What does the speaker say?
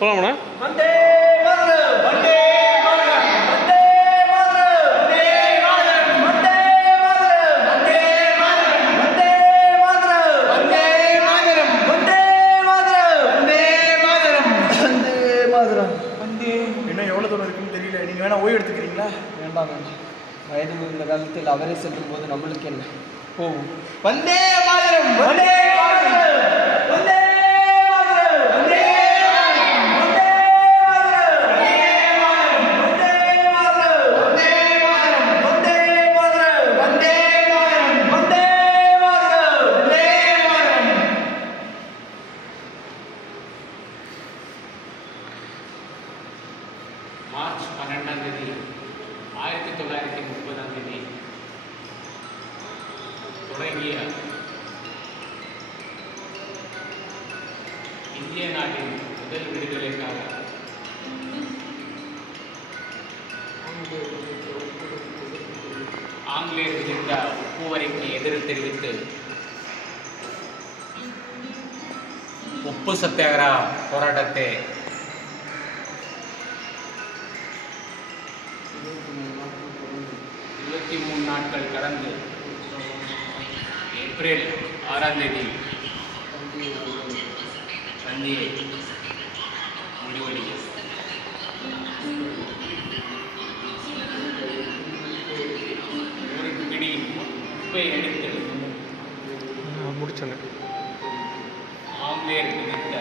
போகலாமாண்ணா வேணா ஓய்வு எடுத்துக்கிறீங்களா வேண்டாம் வேண்டாம் வயது இந்த காலத்தில் அவரே செல்லும் போது நம்மளுக்கு என்ன போகும் வந்தே மாதிரம் வந்தே மார்ச் பன்னெண்டாம் தேதி ஆயிரத்தி தொள்ளாயிரத்தி முப்பதாம் தேதி தொடங்கிய இந்திய நாட்டின் முதல் விடுதலைக்காக ஆங்கிலேயர் விதித்த ஒப்புவரைக்கு எதிர்ப்பு தெரிவித்து உப்பு சத்தியாகிரக போராட்டத்தை இருபத்தி மூணு நாட்கள் கடந்து ஏப்ரல் ஆறாம் தேதி தண்ணீரை முடிவடைகிறது. குப்பை எடுத்து முடிச்சோங்க. ஆம்பளையருக்கு நின்ற